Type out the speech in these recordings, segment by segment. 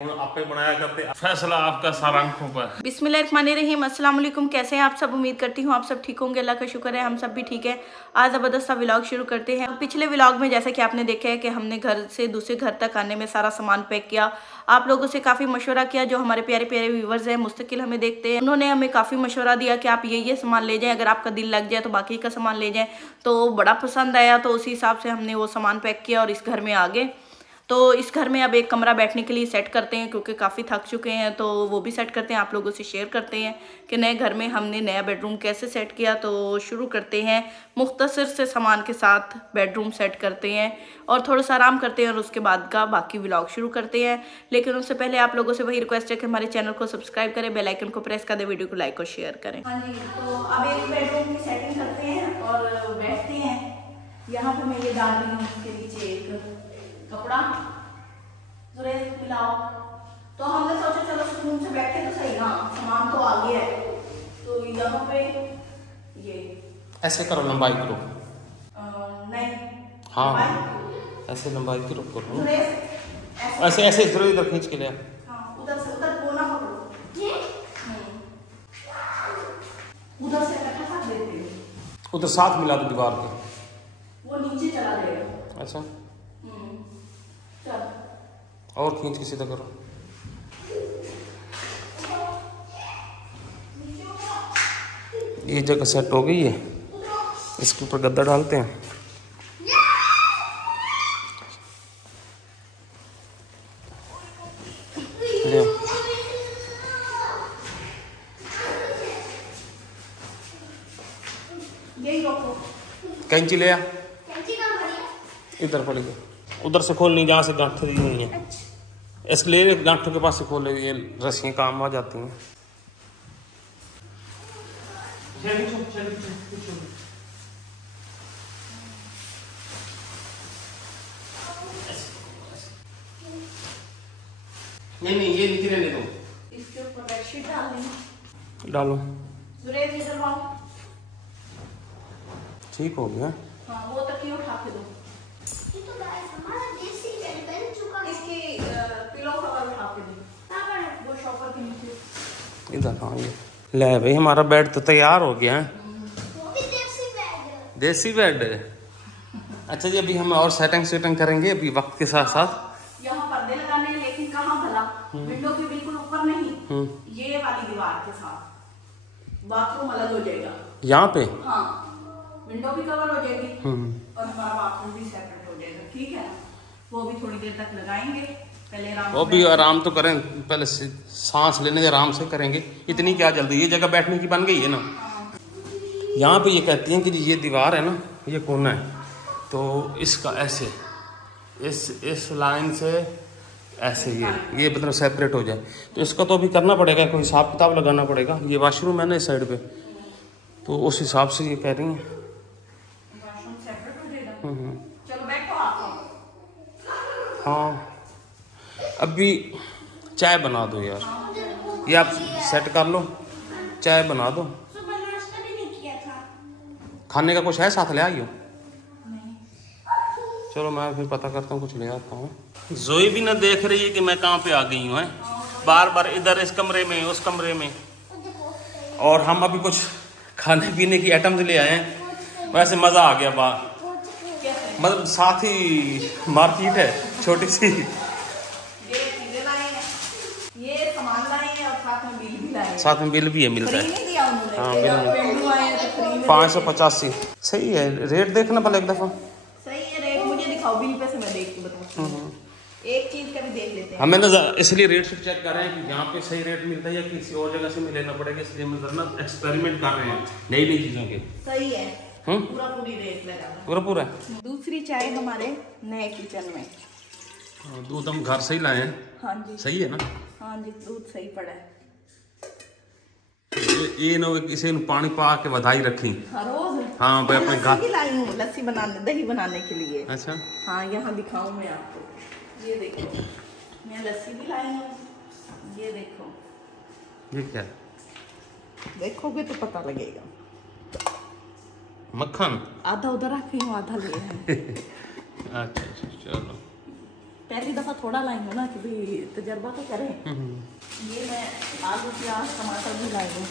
आपे बनाया करते, फैसला आपका सारा आंखों पर। बिस्मिल्लाहिर्रहमानिर्रहीम, अस्सलाम वालेकुम। कैसे हैं आप सब? उम्मीद करती हूँ आप सब ठीक होंगे। अल्लाह का शुक्र है हम सब भी ठीक है। आज ज़बरदस्त सा व्लॉग शुरू करते हैं। पिछले व्लॉग में जैसा कि आपने देखा है कि हमने घर से दूसरे घर तक आने में सारा सामान पैक किया। आप लोगों से काफ़ी मशवरा किया, जो हमारे प्यारे प्यारे व्यूवर्स हैं, मुस्तकिल हमें देखते हैं, उन्होंने हमें काफ़ी मशवरा दिया कि आप ये सामान ले जाएं, अगर आपका दिल लग जाए तो बाकी का सामान ले जाएं। तो बड़ा पसंद आया, तो उसी हिसाब से हमने वो सामान पैक किया और इस घर में आ गए। तो इस घर में अब एक कमरा बैठने के लिए सेट करते हैं, क्योंकि काफ़ी थक चुके हैं, तो वो भी सेट करते हैं, आप लोगों से शेयर करते हैं कि नए घर में हमने नया बेडरूम कैसे सेट किया। तो शुरू करते हैं, मुख्तसर से सामान के साथ बेडरूम सेट करते हैं और थोड़ा सा आराम करते हैं और उसके बाद का बाकी व्लॉग शुरू करते हैं। लेकिन उससे पहले आप लोगों से वही रिक्वेस्ट है कि हमारे चैनल को सब्सक्राइब करें, बेल आइकन को प्रेस कर दें, वीडियो को लाइक और शेयर करें। हाँ जी, तो अब एक बेडरूम की सेटिंग करते हैं और बैठते हैं। यहाँ पर मैं ये डाल रही हूँ उसके नीचे एक कपड़ा, मिलाओ। तो हमने सोचा चलो सुकून से बैठे तो सही। हाँ, सामान तो आ गया है, तो यहाँ पे ये ऐसे करो, लंबाई करो। नहीं, हाँ ऐसे लंबाई करो, ऐसे ऐसे इधर खींच के ले। हाँ, उधर से उधर कोना पकड़ो, उधर से इकट्ठा कर देते हैं, उधर साथ मिला दो दीवार के, वो नीचे चला जाएगा। अच्छा, चल और खींच के सीधा करो। ये जगह सेट हो गई है, इसके ऊपर गद्दा डालते हैं। कैंची ले आ, इधर पड़ेगा, उधर से खोलनी जहाँ से गांठ दी हुई है। इसलिए गांठों के पास से खोले, ये रस्सियाँ काम आ जाती हैं। नहीं ये नीचे रहने दो, इसके ऊपर बेडशीट डालनी, डालो। ठीक हो गया। हाँ, वो तकिया उठा के दो। ये तो गाइस हमारा देसी बेड बन चुका है। इसकी पिलो कवर उठा के दो, वो शॉपर के नीचे। इधर हाँ, ये ले भाई, हमारा बेड तो तैयार हो गया है। वो भी देसी बेड है। देसी बेड है। अच्छा जी, अभी हम और सेटिंग करेंगे अभी वक्त के साथ साथ। यहाँ पर्दे लगाने, लेकिन कहाँ भला, विंडो के बिल्कुल ऊपर नहीं, ये वाली दीवार के साथ बाथरूम अलग हो जाएगा यहाँ पे। हाँ, विंडो भी कवर हो जाएगी और हमारा बाथरूम भी सेपरेट हो जाएगा। ठीक है, वो भी थोड़ी देर तक लगाएंगे, पहले आराम, वो भी आराम तो करें, पहले सांस लेने के आराम से करेंगे। इतनी क्या जल्दी, ये जगह बैठने की बन गई है ना। यहाँ पे ये कहती हैं कि ये दीवार है ना, ये कोना है, तो इसका ऐसे इस लाइन से ऐसे ये मतलब सेपरेट हो जाए। तो इसका तो अभी करना पड़ेगा, कोई हिसाब किताब लगाना पड़ेगा। ये वाशरूम है ना इस साइड पे, तो उस हिसाब से ये कह रही हैं। चलो बैठो आप। हाँ, अभी चाय बना दो यार, ये आप सेट कर लो, चाय बना दो। सुबह नाश्ता भी नहीं किया था। खाने का कुछ है साथ ले आई हो? चलो मैं फिर पता करता हूँ, कुछ ले आता हूँ। जोई भी ना देख रही है कि मैं कहाँ पे आ गई हूँ, बार बार इधर इस कमरे में उस कमरे में। और हम अभी कुछ खाने पीने की आइटम्स ले आए हैं, वैसे मज़ा आ गया। बाहर मतलब साथ ही मार्केट है छोटी सी, ये चीजें लाए हैं, ये सामान लाए हैं और साथ में बिल भी लाए हैं। साथ में बिल भी है, मिलता है। हाँ, बिल 585 सही है। रेट देखना पहले एक दफा। सही है रेट, मुझे दिखाओ बिल पे से मैं देख के बताऊँ। एक चीज का भी देख लेते हैं। हमें ना इसलिए रेट से चेक कर रहे हैं कि यहाँ पे सही रेट मिलता है या किसी और जगह से लेना पड़ेगा, इसलिए हम ना एक्सपेरिमेंट कर रहे हैं नई नई चीजों के। सही है, पूरी रेट लगा पूरा। दूसरी चाय हमारे नए किचन में। दूध हम घर से ही लाए हैं। हाँ जी, सही है ना। हाँ जी, दूध सही पड़ा है। ये ना किसी ने पानी पा के बधाई रखी रोज। हाँ भाई, अपने घर लाई हूँ लस्सी बनाने, दही बनाने के लिए। अच्छा हाँ, यहाँ दिखाऊं मैं आपको, ये देखो, मैं लस्सी भी लाई हूँ, ये देखो। ये क्या देखोगे तो पता लगेगा। मक्खन आधा उधर रखी हूँ, आधा ले है। अच्छा चलो। पहली दफा थोड़ा लाई हूँ ना कि भाई तजर्बा तो करें। ये मैं आलू प्याज टमाटर भी लाई हूँ।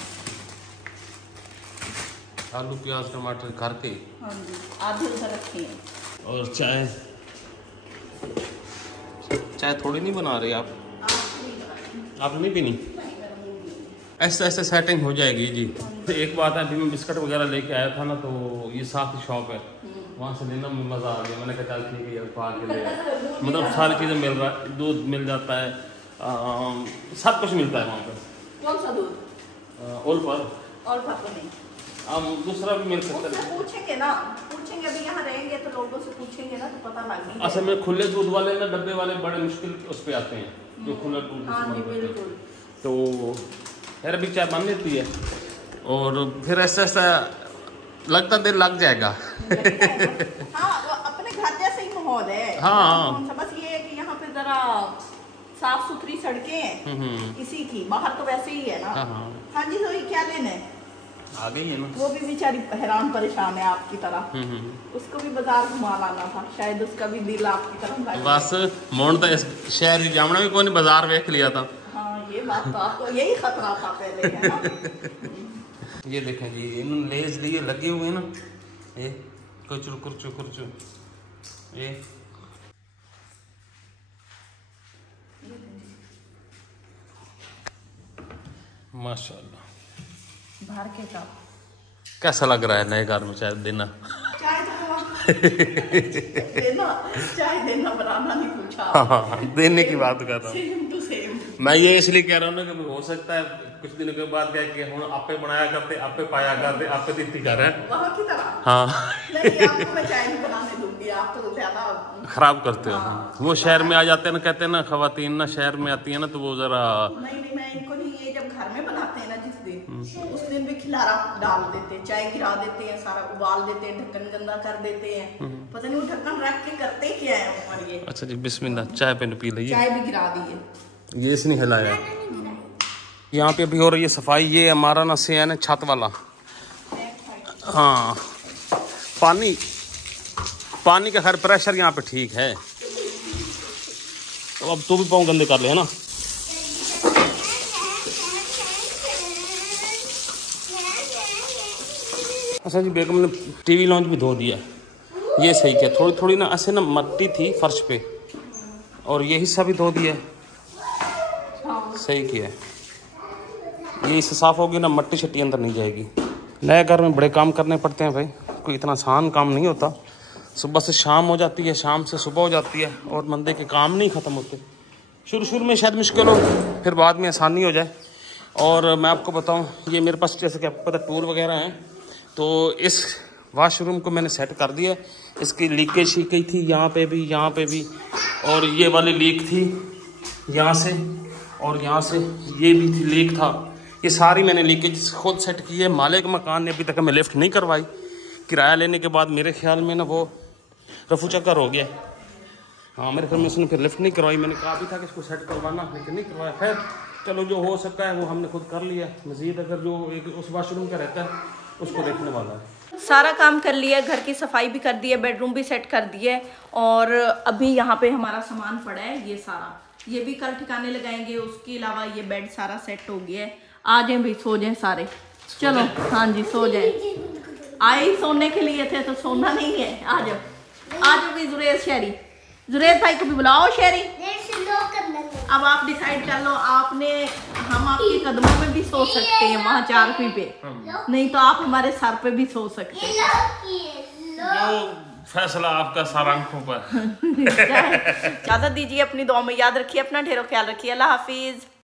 आलू प्याज टमाटर घर के, हाँ जी, आधे उधर रखे हैं। और चाय थोड़ी नहीं बना रहे आप? आप नहीं पीनी? ऐसे ऐसे सेटिंग हो जाएगी जी। एक बात है, अभी मैं बिस्किट वगैरह लेके आया था ना, तो ये साथ ही शॉप है, वहाँ से लेना में मज़ा आ गया। मैंने कहा चल ठीक है यार, खा के ले, मतलब सारी चीज़ें मिल रहा है, दूध मिल जाता है, सब कुछ मिलता है वहाँ पर। कौन सा दूध? ओल पर तो नहीं, अब दूसरा भी मिल सकता है। पूछेंगे ना, पूछेंगे अभी यहाँ रहेंगे तो लोगों से पूछेंगे ना, तो पता लग नहीं। असल में खुले दूध वाले ना, डब्बे वाले बड़े मुश्किल उस पर आते हैं, जो खुला दूध। हाँ जी बिल्कुल। तो यार अभी चाय बन लेती है और फिर ऐसा ऐसा लगता देर लग जाएगा। हाँ, अपने घर जैसे ही माहौल है। हाँ, बस ये है कि यहाँ पे जरा साफ सुथरी सड़कें हैं इसी की, बाहर तो वैसे ही है ना। हाँ जी, तो ये क्या लेना है? आ गई है ना। वो भी बेचारी हैरान परेशान है आपकी तरह। उसको भी बाजार घुमा लाना था, शायद उसका भी दिल आपकी तरह। बस मोड़ तो शहर जामना भी कोई बाजार वेख लिया था। हाँ, ये बात तो आपको यही खतरा था पहले, है ना? ये देखें जी, इन्होंने लेज लिए लगे हुए ना, ये कुचुर कुचुर कुचुर, ये माशाल्लाह। बाहर के का कैसा लग रहा है नए घर में चाय देना? चाय देना बनाना नहीं पूछा। हाँ, देने की बात कर रहा हूँ। Same to same. मैं ये इसलिए कह रहा हूँ ना कि हो सकता है कुछ दिनों के बाद क्या कि हम आपे बनाया करते, आपे पाया करते, आपे दिखती कर रहे हैं वहाँ की तरह। हाँ। नहीं, आपको मैं चाय नहीं बनाने दूंगी, आप तो ज्यादा खराब करते हो। हाँ। वो शहर में आ जाते हैं ना, कहते हैं ना खवातीन ना शहर में आती है ना, तो वो जरा नहीं, मैं इनको नहीं, ये जब घर में बनाते हैं ना जिस दिन, उस दिन भी खिलारा डाल देते हैं, चाय गिरा देते हैं, सारा उबाल देते हैं, ढक्कन गंदा कर देते हैं। पता नहीं वो ढक्कन रख के करते क्या है ऊपर ये। अच्छा जी, बिस्मिल्लाह, चाय पे पी लीजिए। चाय भी गिरा दी है, ये इसने हिलाया। यहाँ पे अभी हो रही है सफाई। ये हमारा ना से है ना छत वाला। हाँ, पानी का खैर प्रेशर यहाँ पे ठीक है। तो अब तू भी पाँव गंदे कर ले, है ना। अच्छा जी, बेगम ने टीवी लॉन्च भी धो दिया, ये सही किया। थोड़ी थोड़ी ना ऐसे ना मट्टी थी फर्श पे, और ये हिस्सा भी धो दिया, सही किया। ये इससे साफ होगी ना, मट्टी शट्टी अंदर नहीं जाएगी। नए घर में बड़े काम करने पड़ते हैं भाई, कोई इतना आसान काम नहीं होता। सुबह से शाम हो जाती है, शाम से सुबह हो जाती है, और बंदे के काम नहीं ख़त्म होते। शुरू में शायद मुश्किल हो, फिर बाद में आसानी हो जाए। और मैं आपको बताऊँ, ये मेरे पास जैसे कि आपको पता टूल वगैरह हैं, तो इस वाशरूम को मैंने सेट कर दिया। इसकी लीकेज ही गई थी, यहाँ पे भी, और ये वाली लीक थी यहाँ से, और यहाँ से ये भी थी लीक था। ये सारी मैंने लीकेज खुद सेट की है। मालिक मकान ने अभी तक हमें लिफ्ट नहीं करवाई। किराया लेने के बाद मेरे ख्याल में ना वो रफू चक्कर हो गया। हाँ, मेरे ख्याल में उसने फिर लिफ्ट नहीं करवाई। मैंने कहा भी था कि इसको सेट करवाना, लेकिन नहीं करवाया। खैर चलो, जो हो सकता है वो हमने खुद कर लिया। मज़ीद अगर जो एक उस वाशरूम का रहता है उसको देखने वाला है। सारा काम कर लिया, घर की सफाई भी कर दी है, बेडरूम भी सेट कर दिया है, और अभी यहाँ पे हमारा सामान पड़ा है ये सारा, ये भी कल ठिकाने लगाएंगे। उसके अलावा ये बेड सारा सेट हो गया है। आ जाए भी, सो जाए सारे, चलो। हाँ जी, सो जाए। आए सोने के लिए थे तो सोना नहीं है। आ जाओ भी। जुरेद भाई को भी बुलाओ। शेरी, अब आप डिसाइड कर लो। हम आपके कदमों में भी सो सकते हैं वहाँ चारपाई पे, नहीं तो आप हमारे सर पे भी सो सकते हैं। जो फैसला आपका सारा आंखों पर। इजाजत दीजिए, अपनी दुआ में याद रखिए, अपना ढेरों ख्याल रखिए। अल्लाह हाफिज।